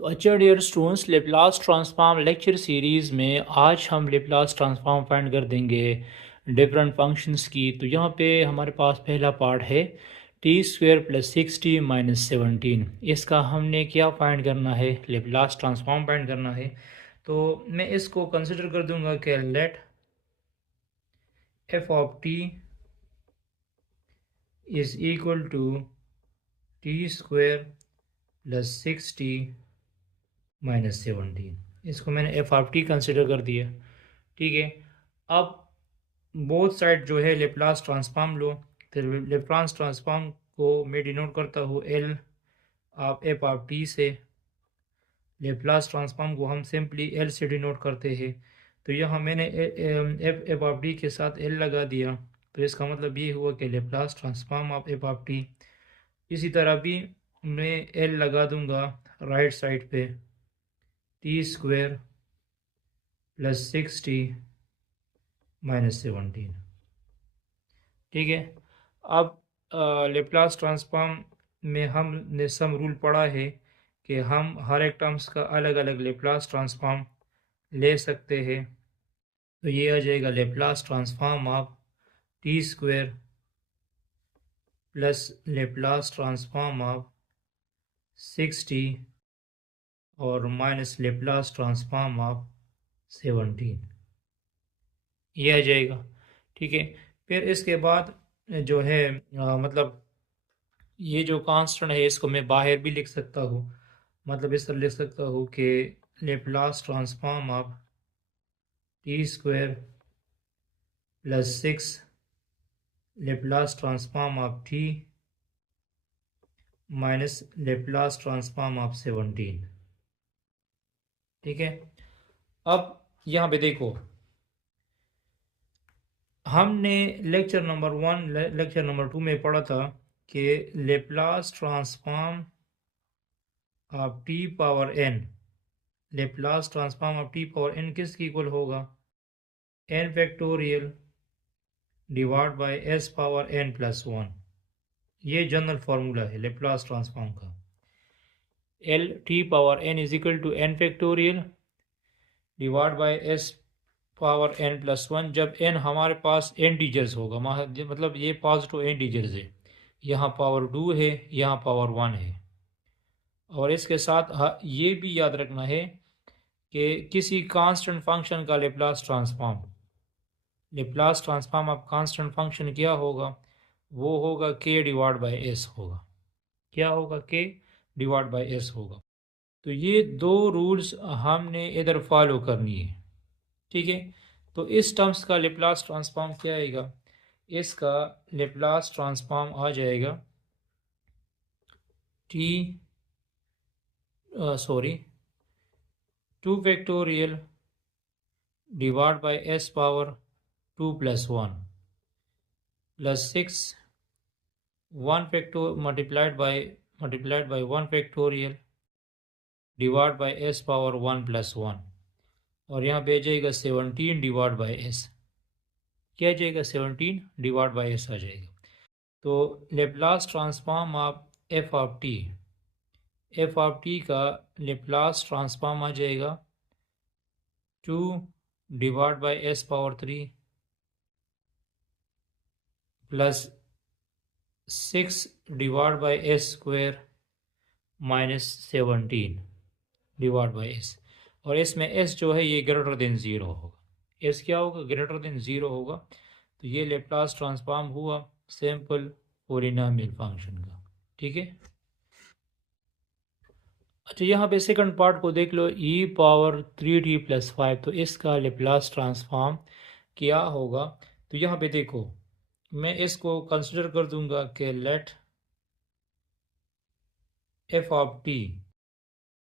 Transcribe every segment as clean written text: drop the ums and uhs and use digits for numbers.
तो अच्छा dear students, Laplace transform lecture series में आज हम लेप्लास ट्रांसफॉर्म फाइंड कर देंगे डिफरेंट फंक्शंस की। तो यहाँ पे हमारे पास पहला पार्ट है टी स्क्वेयर प्लस 60 माइनस 17। इसका हमने क्या फाइंड करना है, लेप्लास ट्रांसफॉर्म फाइंड करना है। तो मैं इसको कंसिडर कर दूंगा कि let F of T is equal to T square plus 60 minus 17। इसको मैंने एफ ऑफ टी कंसिडर कर दिया। ठीक है, अब बोथ साइड जो है लेप्लास ट्रांसफॉर्म लो। तो लेप्लास ट्रांसफॉर्म को मैं डिनोट करता हूँ एल आप एफ ऑफ टी से। लेप्लास ट्रांसफॉर्म को हम सिंपली एल से डिनोट करते हैं। तो यहाँ मैंने एफ एफ ऑफ टी के साथ एल लगा दिया। तो इसका मतलब ये हुआ कि Laplace transform of F of T. इसी तरह भी मैं एल लगा दूंगा राइट साइड पे, टी स्क्वेयर प्लस 60 माइनस 17। ठीक है, अब लेप्लास ट्रांसफॉर्म में हमने सम रूल पढ़ा है कि हम हर एक टर्म्स का अलग अलग लेप्लास ट्रांसफॉर्म ले सकते हैं। तो ये आ जाएगा Laplace transform of T square plus Laplace transform of 60 और माइनस लेप्लास ट्रांसफॉर्म ऑफ 17, ये आ जाएगा। ठीक है, फिर इसके बाद जो है मतलब ये जो कांस्टेंट है इसको मैं बाहर भी लिख सकता हूँ। मतलब इस तरह लिख सकता हूँ कि Laplace transform of T square plus 6 Laplace transform of T minus Laplace transform of 17। ठीक है, अब यहाँ पे देखो, हमने लेक्चर नंबर 1 लेक्चर नंबर 2 में पढ़ा था कि Laplace transform of T power N, Laplace transform of T power N किसकी इक्वल होगा, N factorial divide by S power N plus 1। ये जनरल फार्मूला है लेप्लास ट्रांसफॉर्म का। L T power N is equal to N factorial divide by S power N plus 1। जब N हमारे पास integers होगा, मतलब ये पॉजिटिव इंटीजर्स है, यहाँ पावर 2 है, यहाँ पावर 1 है। और इसके साथ ये भी याद रखना है कि किसी कांस्टेंट फंक्शन का Laplace transform, Laplace transform of constant function क्या होगा, वो होगा के डिवाइड बाय एस होगा। क्या होगा, के डिवाइड बाय एस होगा। तो ये दो रूल्स हमने इधर फॉलो करनी है। ठीक है, तो इस टर्म्स का लेप्लास ट्रांसफॉर्म क्या आएगा, इसका लेप्लास ट्रांसफॉर्म आ जाएगा T sorry 2 factorial divide by S power 2 plus 1 plus 6 1 factor multiplied by 1 factorial divide by S power 1 plus 1। और यहाँ पे आ जाएगा 17 डिवाइड बाय एस। क्या आ जाएगा, 17 डिवाइड बाय एस आ जाएगा। तो Laplace transform of F of T, F of T का लेप्लास ट्रांसफॉर्म आ जाएगा 2 divide by S power 3 plus 6 divide by S square minus 17 divide by S. और इसमें एस जो है ये ग्रेटर देन ज़ीरो होगा। एस क्या होगा, ग्रेटर देन ज़ीरो होगा। तो ये लेप्लास ट्रांसफॉर्म हुआ सिंपल पोलिनोमियल फंक्शन का। ठीक है, अच्छा यहाँ पे सेकंड पार्ट को देख लो, ई पावर 3t प्लस 5। तो इसका लेप्लास ट्रांसफॉर्म क्या होगा। तो यहाँ पे देखो, मैं इसको कंसिडर कर दूंगा कि let F of T,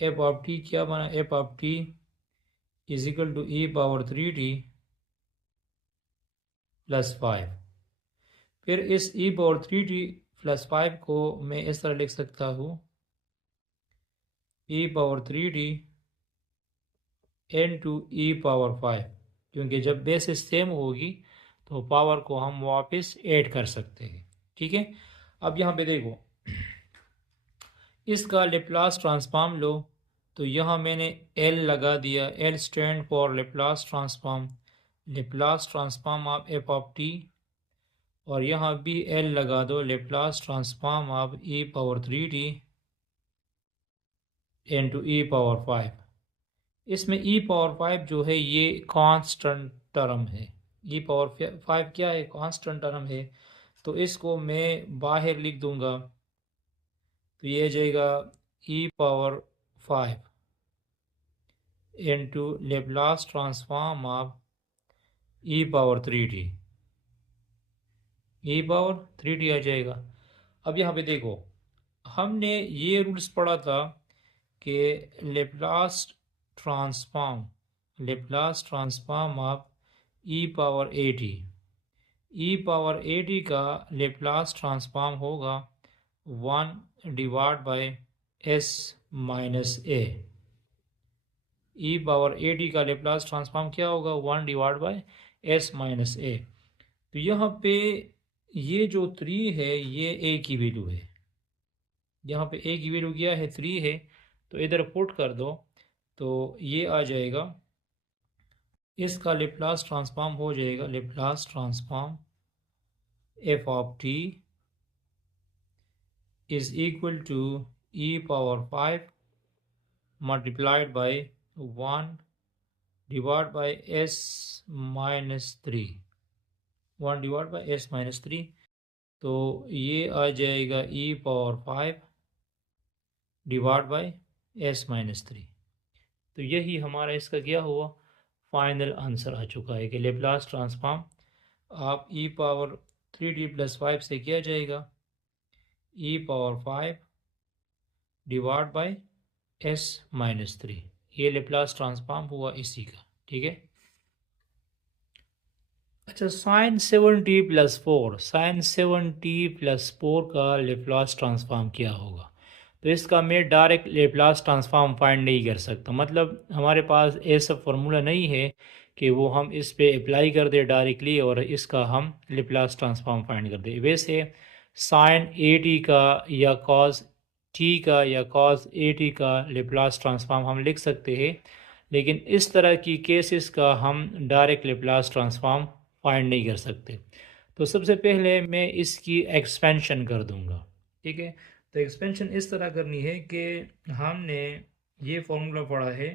F of T क्या बना, F of T is equal to E power 3t plus 5। फिर इस ई पावर 3t प्लस 5 को मैं इस तरह लिख सकता हूँ, e power 3t and two E power 5। क्योंकि जब बेसिस सेम होगी तो पावर को हम वापस ऐड कर सकते हैं। ठीक है, अब यहाँ पे देखो, इसका लेप्लास ट्रांसफॉर्म लो तो यहाँ मैंने L लगा दिया। L stand for Laplace transform, Laplace transform of F of T, और यहाँ भी L लगा दो, Laplace transform of e power 3t into e power 5। इसमें e पावर 5 जो है ये कांस्टेंट टर्म है। e पावर 5 क्या है? कांस्टेंट टर्म है। तो इसको मैं बाहर लिख दूंगा, तो ये जाएगा e power 5 into Laplace transform of e power 3t, e power 3t आ जाएगा। अब यहाँ पे देखो, हमने ये रूल्स पढ़ा था कि Laplace transform, Laplace transform of e power 80, e power 80 का लेप्लास ट्रांसफॉर्म होगा 1 divide by s minus a। e power 80 का लेप्लास ट्रांसफॉर्म क्या होगा? 1 divide by s minus a। तो यहाँ पे ये जो 3 है ये a की वैल्यू है। यहाँ पे a की वैल्यू क्या है? 3 है। तो इधर पुट कर दो, तो ये आ जाएगा, इसका लेप्लास ट्रांसफॉर्म हो जाएगा, Laplace transform f of t is equal to e power 5 multiplied by 1 divided by s minus 3, 1 divided by s minus 3। तो ये आ जाएगा e power 5 divide by s minus 3। तो यही हमारा इसका क्या हुआ? फाइनल आंसर आ चुका है कि लेप्लास ट्रांसफॉर्म आप e पावर 3t प्लस 5 से किया जाएगा e power 5 divide by s minus 3। ये लेप्लास ट्रांसफॉर्म हुआ इसी का। ठीक है। अच्छा, sign 7t plus 4, sign 7t plus 4 का लेप्लास ट्रांसफॉर्म क्या होगा? तो इसका मैं डायरेक्ट लेप्लास ट्रांसफॉर्म फाइंड नहीं कर सकता, मतलब हमारे पास ऐसा फार्मूला नहीं है कि वो हम इस पे अप्लाई कर दे डायरेक्टली और इसका हम लेप्लास ट्रांसफॉर्म फाइंड कर दे। वैसे साइन 80 का या कॉस टी का या कॉस 80 का लेप्लास ट्रांसफॉर्म हम लिख सकते हैं, लेकिन इस तरह की केसेस का हम डायरेक्ट लेप्लास ट्रांसफॉर्म फाइंड नहीं कर सकते। तो सबसे पहले मैं इसकी एक्सपेंशन कर दूंगा। ठीक है। तो एक्सपेंशन इस तरह करनी है कि हमने ये फॉर्मूला पढ़ा है,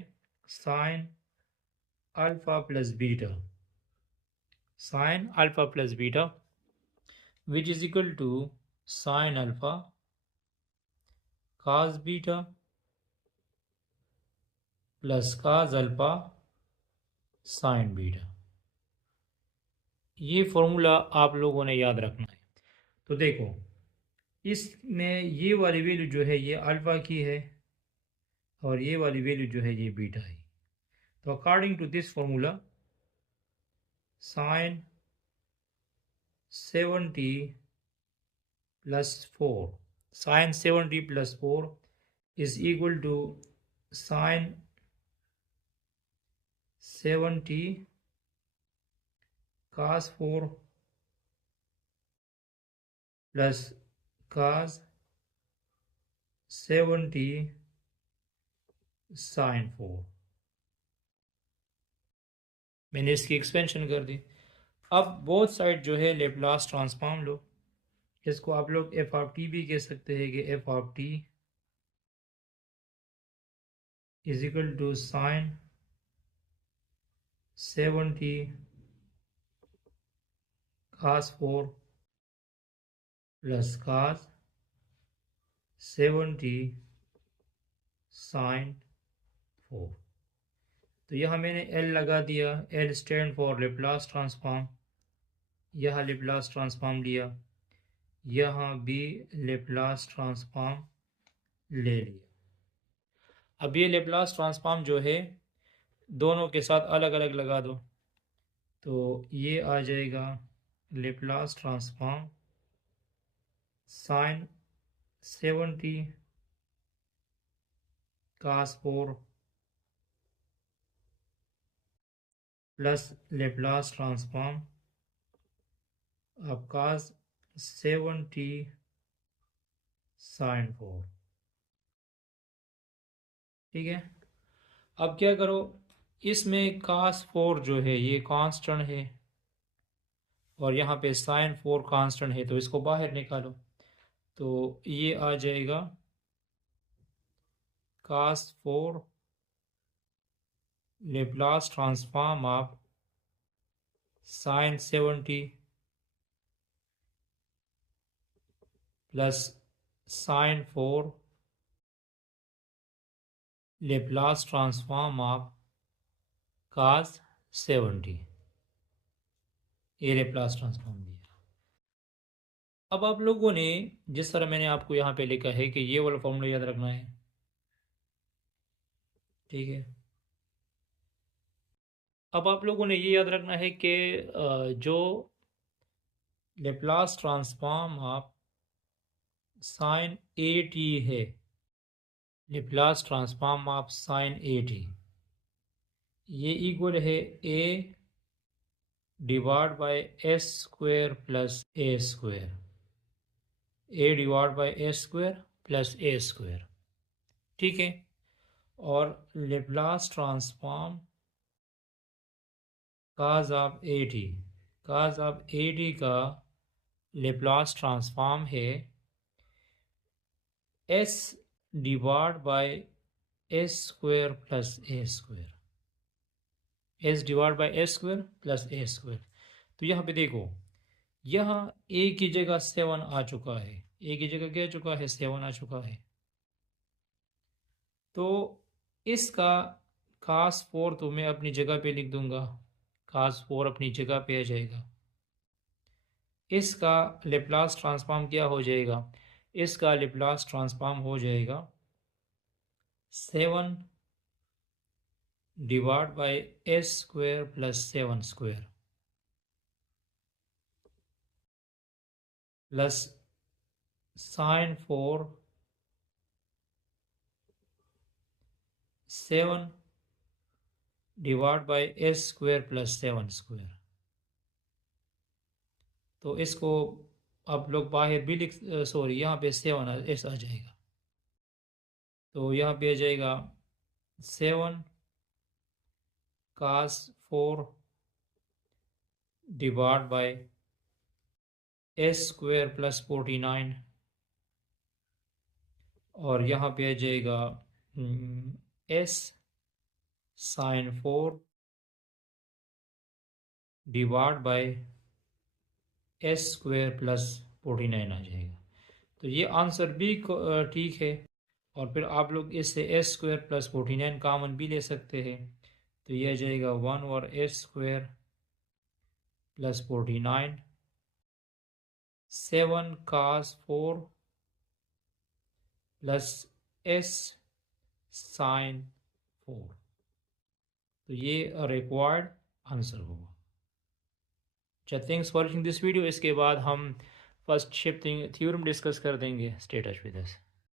sine alpha plus beta, sine alpha plus beta which is equal to sine alpha cos beta plus cos alpha sine beta. ये फॉर्मूला आप लोगों ने याद रखना है। तो देखो, इसमें ये वाली वैल्यू जो है ये अल्फ़ा की है और ये वाली वैल्यू जो है ये बीटा है। तो according to this formula sine 70 plus 4, sine 70 plus 4 is equal to sine 70 cos 4 plus cos 70 sine 4। मैंने इसकी एक्सपेंशन कर दी। अब बोथ साइड जो है लेप्लास ट्रांसफॉर्म लो। इसको आप लोग एफ ऑफ टी भी कह सकते हैं कि F of T is equal to sine 70 cos 4 plus cos 70 sine 4। तो यहाँ मैंने L लगा दिया, L stand for Laplace transform, यहाँ लेप्लास ट्रांसफॉर्म लिया, यहाँ भी लेप्लास ट्रांसफॉर्म ले लिया। अब ये लेप्लास ट्रांसफॉर्म जो है दोनों के साथ अलग अलग लगा दो, तो ये आ जाएगा Laplace transform sine 70 cos 4 plus Laplace transform अब cos 70 साइन 4। ठीक है। अब क्या करो, इसमें cos 4 जो है ये कांस्टेंट है और यहाँ पे sin 4 कांस्टेंट है, तो इसको बाहर निकालो। तो ये आ जाएगा cos 4 Laplace transform of sin 70 plus sin 4 Laplace transform of cos 70। ये लेप्लास ट्रांसफॉर्म दिया। अब आप लोगों ने जिस तरह मैंने आपको यहाँ पे लिखा है कि ये वाला फॉर्मूला याद रखना है, ठीक है। अब आप लोगों ने ये याद रखना है कि जो Laplace transform of sine a t है, Laplace transform of sine a t, ये इक्वल है a divide by S square plus a square, a divide by S square plus a square, ठीक है। और Laplace transform cos of a t, cos of a t का Laplace transform है s divide by S square plus a square, s divide by S square plus a square. तो यहाँ पे देखो, यहाँ ए की जगह 7 आ चुका है, ए की जगह क्या आ चुका है, 7 आ चुका है। तो इसका cos 4 तो मैं अपनी जगह पे लिख दूंगा, cos 4 अपनी जगह पे आ जाएगा। इसका लेप्लास ट्रांसफॉर्म क्या हो जाएगा, इसका लेप्लास ट्रांसफॉर्म हो जाएगा 7 divide by S square plus 7 square plus sign 4 7 divide by S square plus 7 square. तो इसको आप लोग बाहर भी लिख, सॉरी यहाँ पे 7 एस आ जाएगा। तो यहाँ पे आ जाएगा 7 cos 4 divide by S square plus 49, और यहाँ पे आ जाएगा S sine 4 divide by S square plus 49 आ जाएगा। तो ये आंसर भी ठीक है। और फिर आप लोग इससे एस स्क्वायर प्लस 49 कॉमन भी ले सकते हैं। तो ये आ जाएगा 1 और S square plus 49, 7 cos 4 plus S sine 4। तो ये रिक्वायर्ड आंसर होगा। अच्छा, thanks for watching this video. इसके बाद हम फर्स्ट शिफ्टिंग थ्योरम डिस्कस कर देंगे। Stay touch with us.